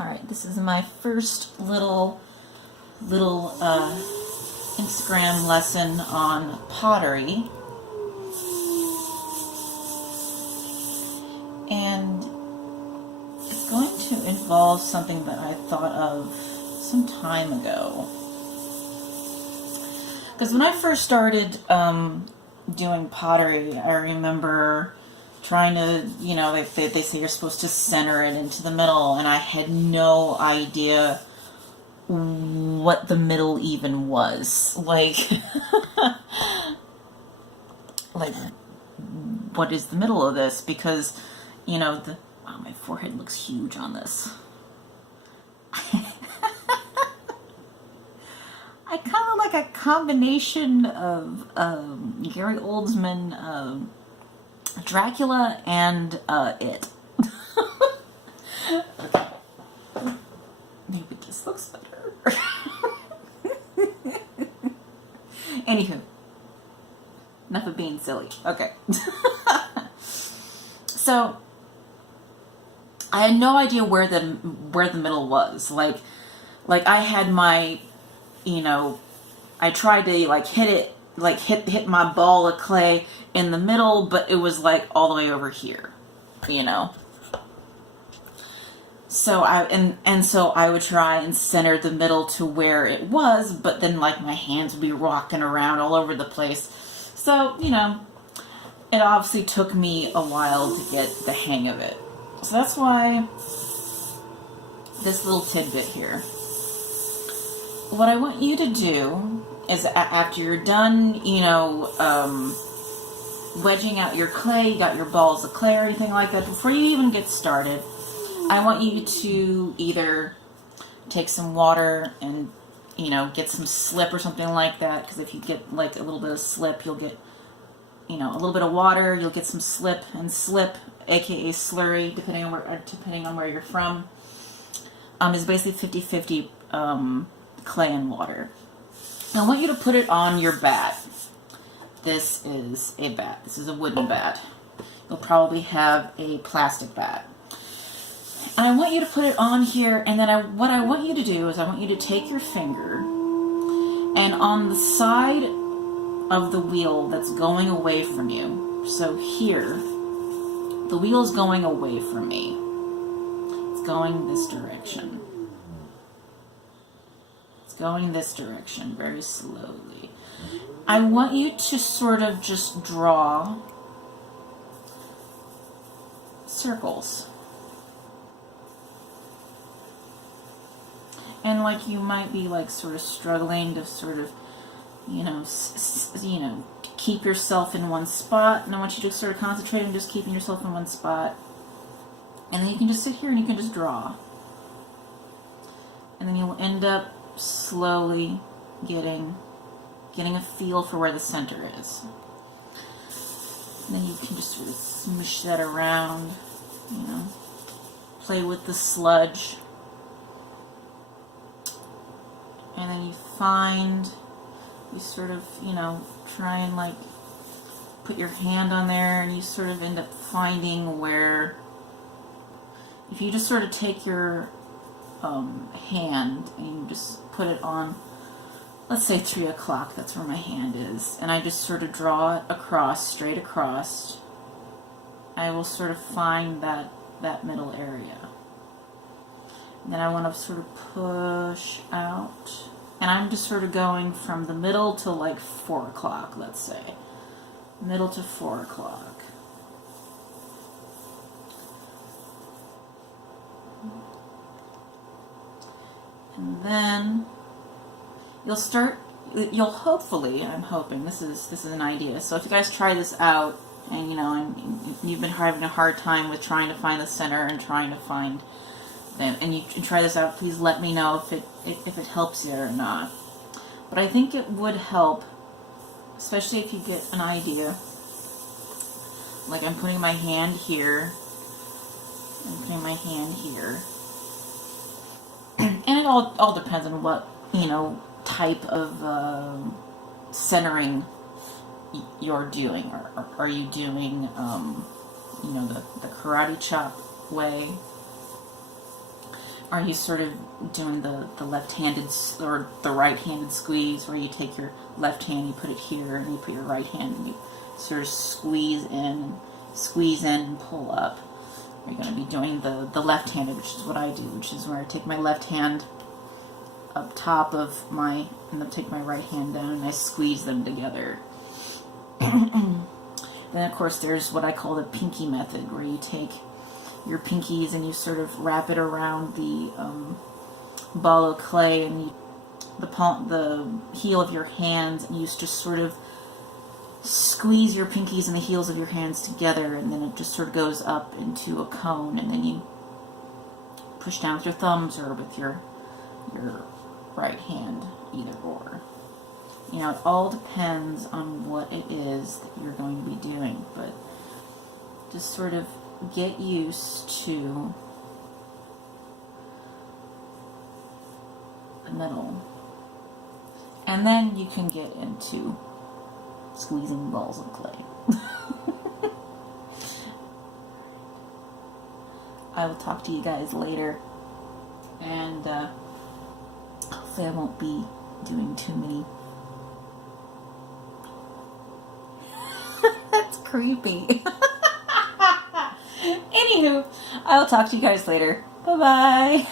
Alright, this is my first little Instagram lesson on pottery. And it's going to involve something that I thought of some time ago. Because when I first started doing pottery, I remember trying to, you know, they say you're supposed to center it into the middle, and I had no idea what the middle even was. Like, like, what is the middle of this? Because, you know, wow, my forehead looks huge on this. I kind of like a combination of Gary Oldman, Dracula, and It. Maybe this looks better. Anywho, enough of being silly. Okay. So I had no idea where the middle was. Like I had my, you know, I tried to like hit my ball of clay in the middle, but it was like all the way over here, you know. So so I would try and center the middle to where it was, but then like my hands would be rocking around all over the place. So, you know, it obviously took me a while to get the hang of it. So that's why this little tidbit here. What I want you to do is after you're done, you know, wedging out your clay, you got your balls of clay or anything like that, before you even get started, I want you to either take some water and, you know, get some slip or something like that, because if you get like a little bit of slip, you'll get, you know, a little bit of water, you'll get some slip, aka slurry, depending on where you're from. Is basically 50-50 clay and water. I want you to put it on your bat. This is a bat. This is a wooden bat. You'll probably have a plastic bat. And I want you to put it on here, and then what I want you to do is I want you to take your finger, and on the side of the wheel that's going away from you, so here, the wheel is going away from me. It's going this direction. It's going this direction very slowly. I want you to sort of just draw circles. And like you might be like sort of struggling to sort of, you know, keep yourself in one spot. And I want you to sort of concentrate on just keeping yourself in one spot. And then you can just sit here and you can just draw. And then you'll end up slowly getting a feel for where the center is. And then you can just sort of smush that around, you know, play with the sludge. And then you sort of, you know, try and like put your hand on there, and you sort of end up finding where, if you just sort of take your hand and you just put it on, let's say 3 o'clock, that's where my hand is, and I just sort of draw it across, straight across, I will sort of find that middle area. And then I want to sort of push out. And I'm just sort of going from the middle to like 4 o'clock, let's say. Middle to 4 o'clock. And then you'll hopefully, I'm hoping, this is an idea. So if you guys try this out, and you know, and you've been having a hard time with trying to find the center and trying to find them, and you can try this out, please let me know if it helps you or not. But I think it would help, especially if you get an idea. Like I'm putting my hand here, I'm putting my hand here, and it all depends on what, you know, type of centering you're doing. Or are you doing, you know, the karate chop way? are you sort of doing the left-handed or the right-handed squeeze, where you take your left hand, you put it here, and you put your right hand and you sort of squeeze in and pull up? Are you going to be doing the left-handed, which is what I do, which is where I take my left hand up top of and then take my right hand down and I squeeze them together. Then of course there's what I call the pinky method, where you take your pinkies and you sort of wrap it around the ball of clay, and the heel of your hands, and you just sort of squeeze your pinkies and the heels of your hands together, and then it just sort of goes up into a cone, and then you push down with your thumbs or with your right hand, either or. You know, it all depends on what it is that you're going to be doing, but just sort of get used to the middle. And then you can get into squeezing balls of clay. I will talk to you guys later, and hopefully I won't be doing too many. That's creepy. Anywho, I will talk to you guys later. Bye-bye.